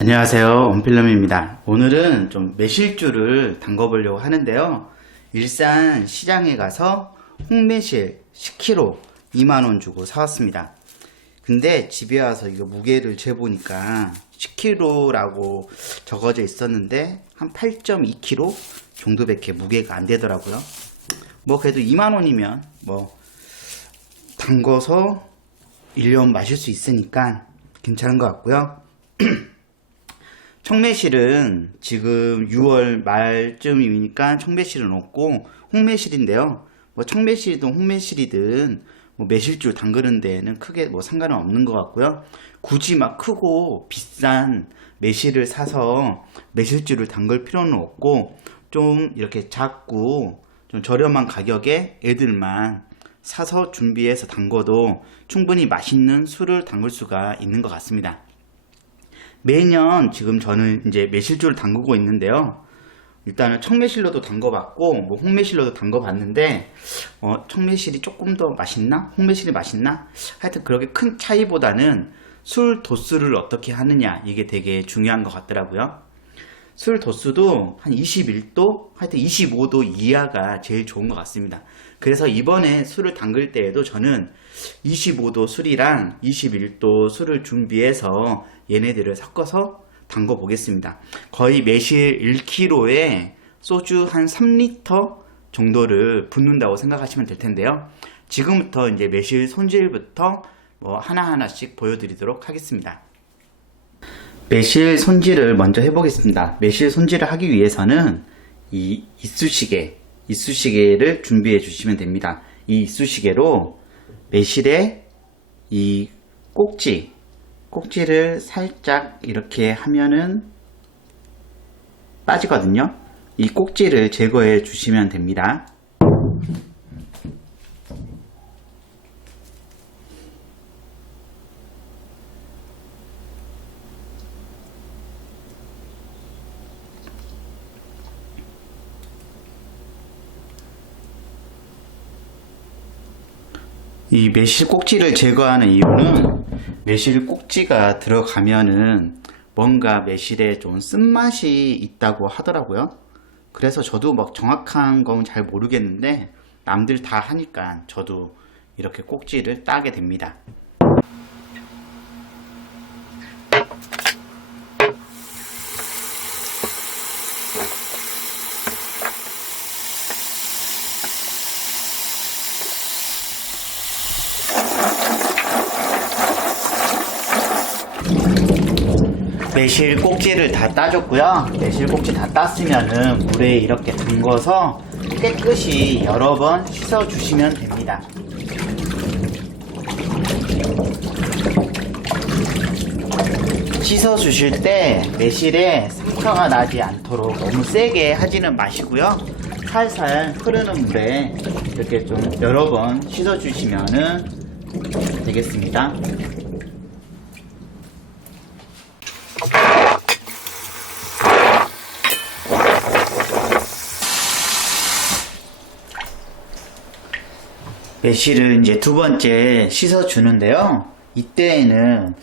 안녕하세요, 원필름입니다. 오늘은 좀 매실주를 담궈 보려고 하는데요. 일산 시장에 가서 홍매실 10kg 2만원 주고 사왔습니다. 근데 집에 와서 이거 무게를 재보니까 10kg라고 적어져 있었는데 한 8.2kg 정도밖에 무게가 안 되더라고요. 뭐 그래도 2만원이면 뭐 담궈서 1년 마실 수 있으니까 괜찮은 것 같고요. 청매실은 지금 6월 말쯤이니까 청매실은 없고 홍매실인데요. 뭐 청매실이든 홍매실이든 뭐 매실주 담그는 데에는 크게 뭐 상관은 없는 것 같고요. 굳이 막 크고 비싼 매실을 사서 매실주를 담글 필요는 없고 좀 이렇게 작고 좀 저렴한 가격에 애들만 사서 준비해서 담궈도 충분히 맛있는 술을 담글 수가 있는 것 같습니다. 매년 지금 저는 이제 매실주를 담그고 있는데요. 일단은 청매실로도 담궈봤고 뭐 홍매실로도 담궈봤는데 청매실이 조금 더 맛있나? 홍매실이 맛있나? 하여튼 그렇게 큰 차이보다는 술 도수를 어떻게 하느냐 이게 되게 중요한 것 같더라고요. 술 도수도 한 21도, 하여튼 25도 이하가 제일 좋은 것 같습니다. 그래서 이번에 술을 담글 때에도 저는 25도 술이랑 21도 술을 준비해서 얘네들을 섞어서 담궈 보겠습니다. 거의 매실 1kg에 소주 한 3리터 정도를 붓는다고 생각하시면 될 텐데요. 지금부터 이제 매실 손질부터 뭐 하나하나씩 보여드리도록 하겠습니다. 매실 손질을 먼저 해보겠습니다. 매실 손질을 하기 위해서는 이 이쑤시개를 준비해 주시면 됩니다. 이 이쑤시개로 매실의 이 꼭지를 살짝 이렇게 하면은 빠지거든요. 이 꼭지를 제거해 주시면 됩니다. 이 매실 꼭지를 제거하는 이유는 매실 꼭지가 들어가면은 뭔가 매실에 좀 쓴맛이 있다고 하더라고요. 그래서 저도 막 정확한 건 잘 모르겠는데 남들 다 하니까 저도 이렇게 꼭지를 따게 됩니다. 매실 꼭지를 다 따줬고요. 매실 꼭지 다 땄으면은 물에 이렇게 담궈서 깨끗이 여러 번 씻어 주시면 됩니다. 씻어 주실 때 매실에 상처가 나지 않도록 너무 세게 하지는 마시고요. 살살 흐르는 물에 이렇게 좀 여러 번 씻어 주시면은 되겠습니다. 매실을 이제 두 번째 씻어 주는데요. 이때에는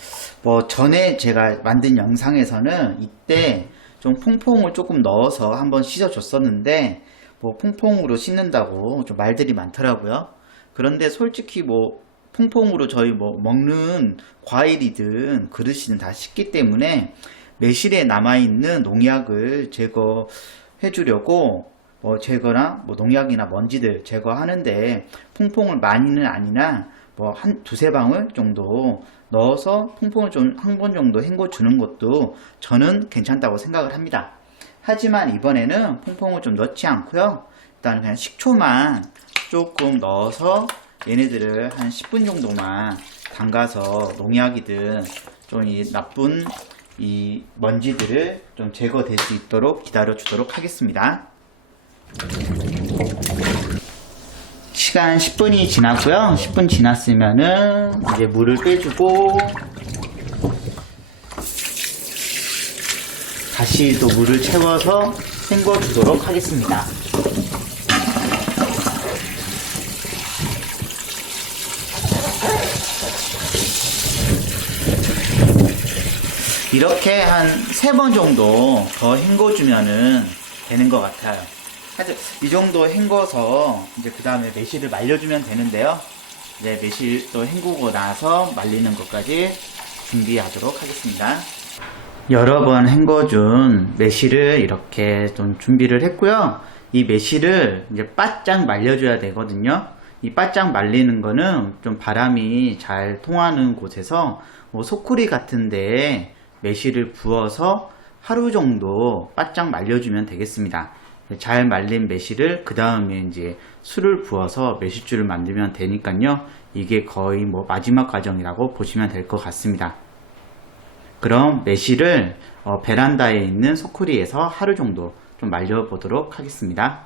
뭐 전에 제가 만든 영상에서는 이때 좀 퐁퐁을 조금 넣어서 한번 씻어 줬었는데 뭐 퐁퐁으로 씻는다고 좀 말들이 많더라고요. 그런데 솔직히 뭐 퐁퐁으로 저희 뭐 먹는 과일이든 그릇이든 다 씻기 때문에 매실에 남아있는 농약을 제거해 주려고 뭐 제거나 뭐 농약이나 먼지들 제거하는데 퐁퐁을 많이는 아니나 뭐 한 두세 방울 정도 넣어서 퐁퐁을 좀 한 번 정도 헹궈 주는 것도 저는 괜찮다고 생각을 합니다. 하지만 이번에는 퐁퐁을 좀 넣지 않고요. 일단 그냥 식초만 조금 넣어서 얘네들을 한 10분 정도만 담가서 농약이든 좀 이 나쁜 이 먼지들을 좀 제거될 수 있도록 기다려 주도록 하겠습니다. 시간 10분이 지났고요. 10분 지났으면은 이제 물을 빼주고 다시 또 물을 채워서 헹궈 주도록 하겠습니다. 이렇게 한 3번 정도 더 헹궈주면은 되는 것 같아요. 하여튼 이 정도 헹궈서 이제 그 다음에 매실을 말려주면 되는데요. 이제 매실도 헹구고 나서 말리는 것까지 준비하도록 하겠습니다. 여러 번 헹궈준 매실을 이렇게 좀 준비를 했고요. 이 매실을 이제 바짝 말려줘야 되거든요. 이 바짝 말리는 거는 좀 바람이 잘 통하는 곳에서 뭐 소쿠리 같은 데에 매실을 부어서 하루 정도 바짝 말려주면 되겠습니다. 잘 말린 매실을 그 다음에 이제 술을 부어서 매실주를 만들면 되니까요. 이게 거의 뭐 마지막 과정이라고 보시면 될 것 같습니다. 그럼 매실을 베란다에 있는 소쿠리에서 하루 정도 좀 말려보도록 하겠습니다.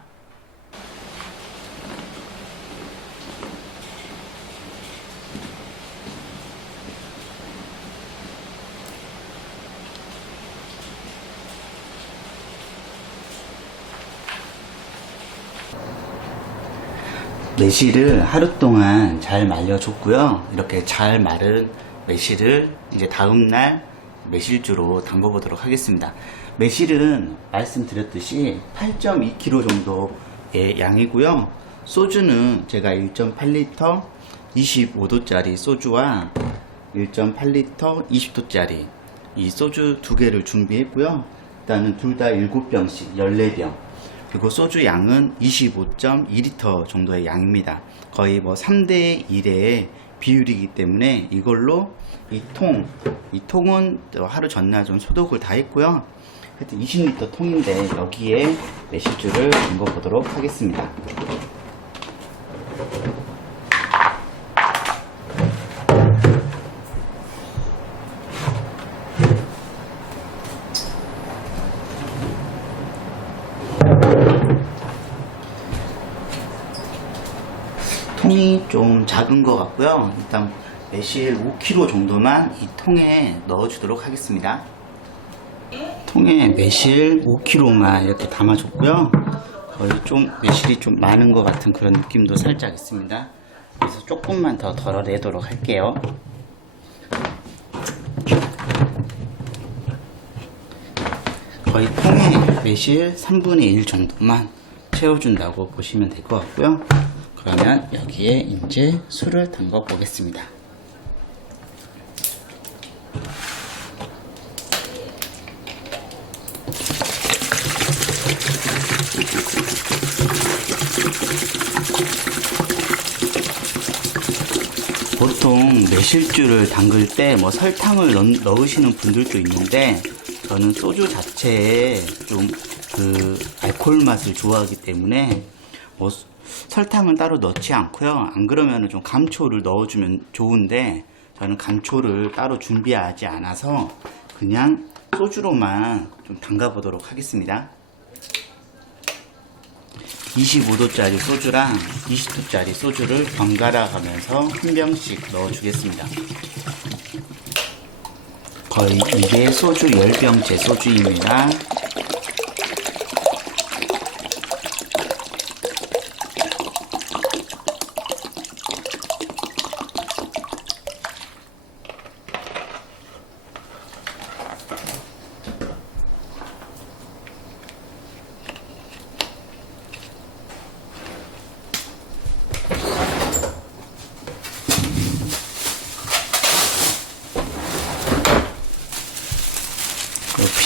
매실을 하루 동안 잘 말려줬고요. 이렇게 잘 마른 매실을 이제 다음날 매실주로 담궈 보도록 하겠습니다. 매실은 말씀드렸듯이 8.2kg 정도의 양이고요. 소주는 제가 1.8리터 25도짜리 소주와 1.8리터 20도짜리 이 소주 2개를 준비했고요. 일단은 둘 다 7병씩 14병. 그리고 소주 양은 25.2리터 정도의 양입니다. 거의 뭐 3대 1의 비율이기 때문에 이걸로 이 통은 하루 전날 좀 소독을 다 했고요. 하여튼 20리터 통인데 여기에 매실주를 담궈 보도록 하겠습니다. 통이 좀 작은 것 같고요. 일단 매실 5kg 정도만 이 통에 넣어 주도록 하겠습니다. 통에 매실 5kg만 이렇게 담아 줬고요. 거의 좀 매실이 좀 많은 것 같은 그런 느낌도 살짝 있습니다. 그래서 조금만 더 덜어내도록 할게요. 거의 통에 매실 3분의 1 정도만 채워준다고 보시면 될 것 같고요. 그러면 여기에 이제 술을 담궈 보겠습니다. 보통 매실주를 담글 때 뭐 설탕을 넣으시는 분들도 있는데 저는 소주 자체에 좀 그 알코올 맛을 좋아하기 때문에 뭐 설탕은 따로 넣지 않고요. 안 그러면 좀 감초를 넣어주면 좋은데 저는 감초를 따로 준비하지 않아서 그냥 소주로만 좀 담가 보도록 하겠습니다. 25도짜리 소주랑 20도짜리 소주를 번갈아 가면서 한 병씩 넣어 주겠습니다. 거의 이게 소주 10병째 소주입니다.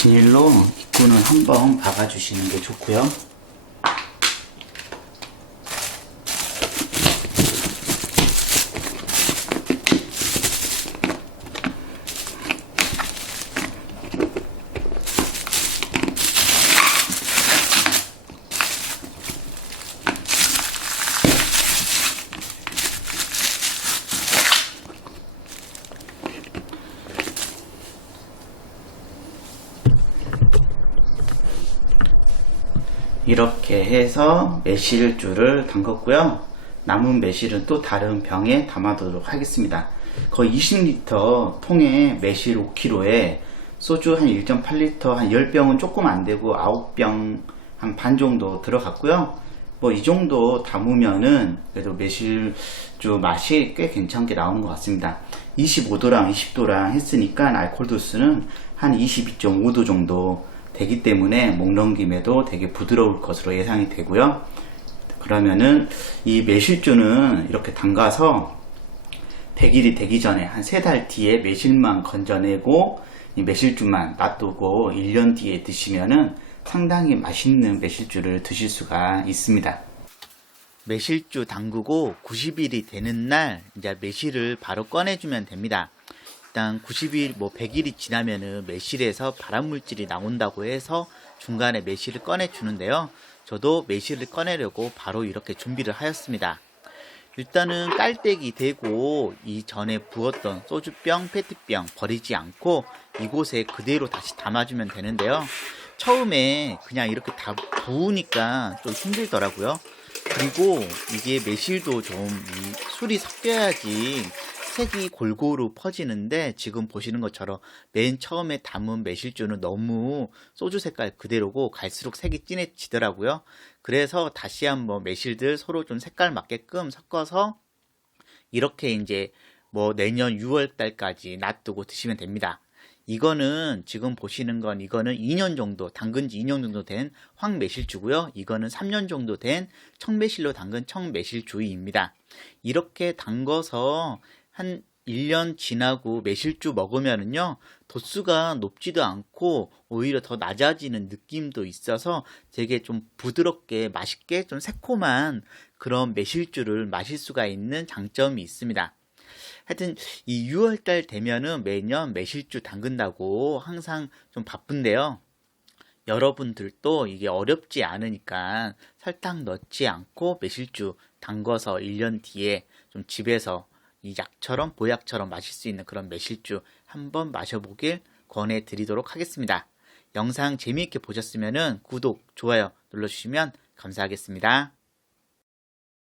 비닐로 입구는 한번 박아주시는 게 좋고요. 이렇게 해서 매실주를 담궜고요. 남은 매실은 또 다른 병에 담아두도록 하겠습니다. 거의 20리터 통에 매실 5kg에 소주 한 1.8리터 한 10병은 조금 안되고 9병 한 반 정도 들어갔고요. 뭐 이 정도 담으면은 그래도 매실주 맛이 꽤 괜찮게 나온 것 같습니다. 25도랑 20도랑 했으니까 알코올 도수는 한 한 22.5도 정도 되기 때문에 목 넘김에도 되게 부드러울 것으로 예상이 되고요. 그러면은 이 매실주는 이렇게 담가서 100일이 되기 전에 한 3달 뒤에 매실만 건져내고 이 매실주만 놔두고 1년 뒤에 드시면은 상당히 맛있는 매실주를 드실 수가 있습니다. 매실주 담그고 90일이 되는 날 이제 매실을 바로 꺼내주면 됩니다. 일단 90일, 100일이 지나면은 매실에서 발암물질이 나온다고 해서 중간에 매실을 꺼내주는데요. 저도 매실을 꺼내려고 바로 이렇게 준비를 하였습니다. 일단은 깔때기 대고 이전에 부었던 소주병, 페트병 버리지 않고 이곳에 그대로 다시 담아주면 되는데요. 처음에 그냥 이렇게 다 부으니까 좀 힘들더라고요. 그리고 이게 매실도 좀 술이 섞여야지 색이 골고루 퍼지는데 지금 보시는 것처럼 맨 처음에 담은 매실주는 너무 소주 색깔 그대로고 갈수록 색이 진해지더라고요. 그래서 다시 한번 매실들 서로 좀 색깔 맞게끔 섞어서 이렇게 이제 내년 6월 달까지 놔두고 드시면 됩니다. 이거는 지금 보시는 건 이거는 2년 정도 담근 지 2년 정도 된 황매실주고요. 이거는 3년 정도 된 청매실로 담근 청매실주입니다. 이렇게 담궈서 한 1년 지나고 매실주 먹으면은요, 도수가 높지도 않고 오히려 더 낮아지는 느낌도 있어서 되게 좀 부드럽게 맛있게 좀 새콤한 그런 매실주를 마실 수가 있는 장점이 있습니다. 하여튼 이 6월달 되면은 매년 매실주 담근다고 항상 좀 바쁜데요. 여러분들도 이게 어렵지 않으니까 설탕 넣지 않고 매실주 담궈서 1년 뒤에 좀 집에서 이 약처럼 보약처럼 마실 수 있는 그런 매실주 한번 마셔보길 권해드리도록 하겠습니다. 영상 재미있게 보셨으면 구독, 좋아요 눌러주시면 감사하겠습니다.